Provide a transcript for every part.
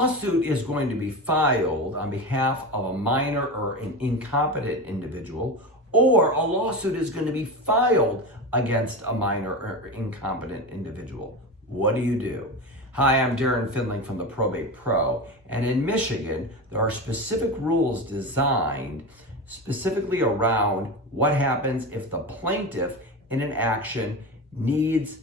lawsuit is going to be filed on behalf of a minor or an incompetent individual, or a lawsuit is going to be filed against a minor or incompetent individual, what do? Hi, I'm Darren Findling from the Probate Pro, and in Michigan, there are specific rules designed specifically around what happens if the plaintiff in an action needs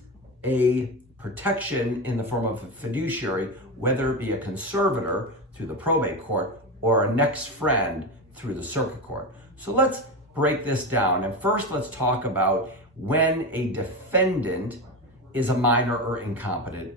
a protection in the form of a fiduciary, whether it be a conservator through the probate court or a next friend through the circuit court. So let's break this down. And first, let's talk about when a defendant is a minor or incompetent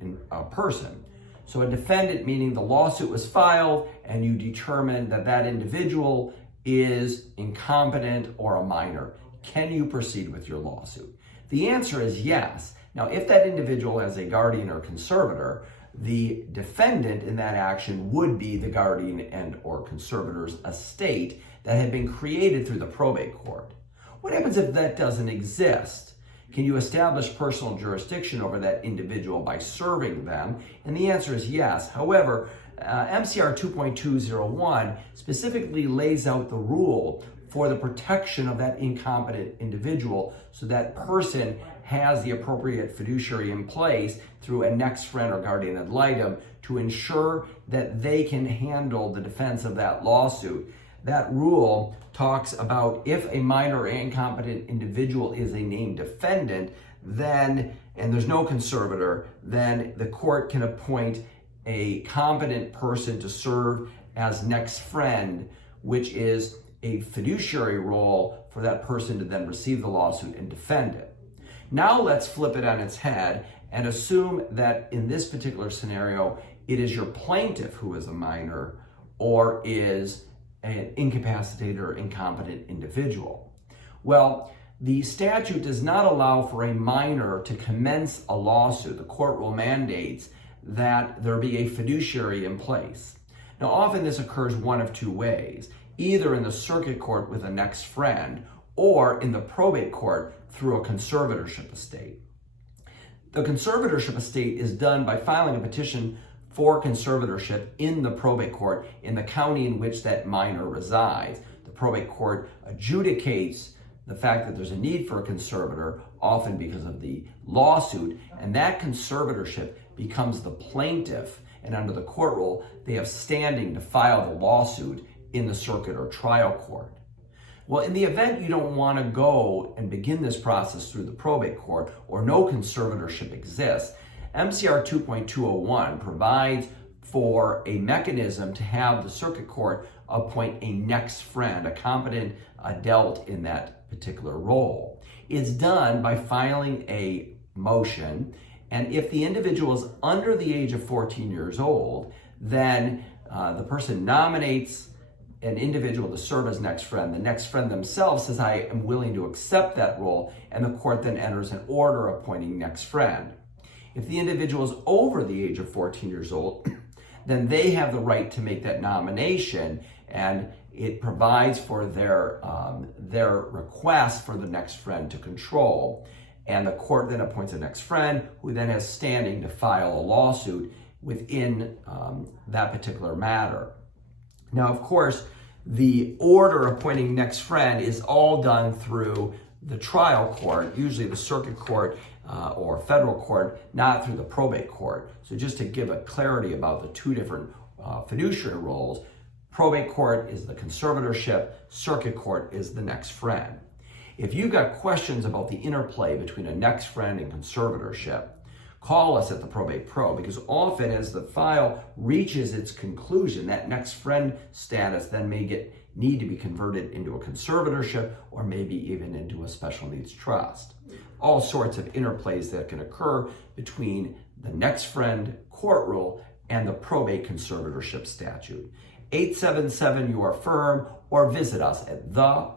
person. So a defendant, meaning the lawsuit was filed and you determine that that individual is incompetent or a minor. Can you proceed with your lawsuit? The answer is yes. Now, if that individual is a guardian or conservator, the defendant in that action would be the guardian and or conservator's estate that had been created through the probate court. What happens if that doesn't exist? Can you establish personal jurisdiction over that individual by serving them? And the answer is yes. However, MCR 2.201 specifically lays out the rule for the protection of that incompetent individual, so that person has the appropriate fiduciary in place through a next friend or guardian ad litem to ensure that they can handle the defense of that lawsuit. That rule talks about if a minor or incompetent individual is a named defendant, then, and there's no conservator, then the court can appoint a competent person to serve as next friend, which is a fiduciary role for that person to then receive the lawsuit and defend it. Now let's flip it on its head and assume that in this particular scenario, it is your plaintiff who is a minor or is an incapacitated or incompetent individual. Well, the statute does not allow for a minor to commence a lawsuit. The court rule mandates that there be a fiduciary in place. Now, often this occurs one of two ways, either in the circuit court with a next friend or in the probate court through a conservatorship estate. The conservatorship estate is done by filing a petition for conservatorship in the probate court in the county in which that minor resides. The probate court adjudicates the fact that there's a need for a conservator, often because of the lawsuit, and that conservatorship becomes the plaintiff, and under the court rule, they have standing to file the lawsuit in the circuit or trial court. Well, in the event you don't want to go and begin this process through the probate court or no conservatorship exists, MCR 2.201 provides for a mechanism to have the circuit court appoint a next friend, a competent adult in that particular role. It's done by filing a motion, and if the individual is under the age of 14 years old, then the person nominates an individual to serve as next friend. The next friend themselves says, I am willing to accept that role, and the court then enters an order appointing next friend. If the individual is over the age of 14 years old, then they have the right to make that nomination, and it provides for their request for the next friend to control. And the court then appoints a next friend who then has standing to file a lawsuit within that particular matter. Now, of course, the order appointing next friend is all done through the trial court, usually the circuit court or federal court, not through the probate court. So just to give a clarity about the two different fiduciary roles, probate court is the conservatorship, circuit court is the next friend. If you've got questions about the interplay between a next friend and conservatorship, call us at the Probate Pro, because often as the file reaches its conclusion, that next friend status then may need to be converted into a conservatorship or maybe even into a special needs trust. All sorts of interplays that can occur between the next friend court rule and the probate conservatorship statute. 877 your firm or visit us at the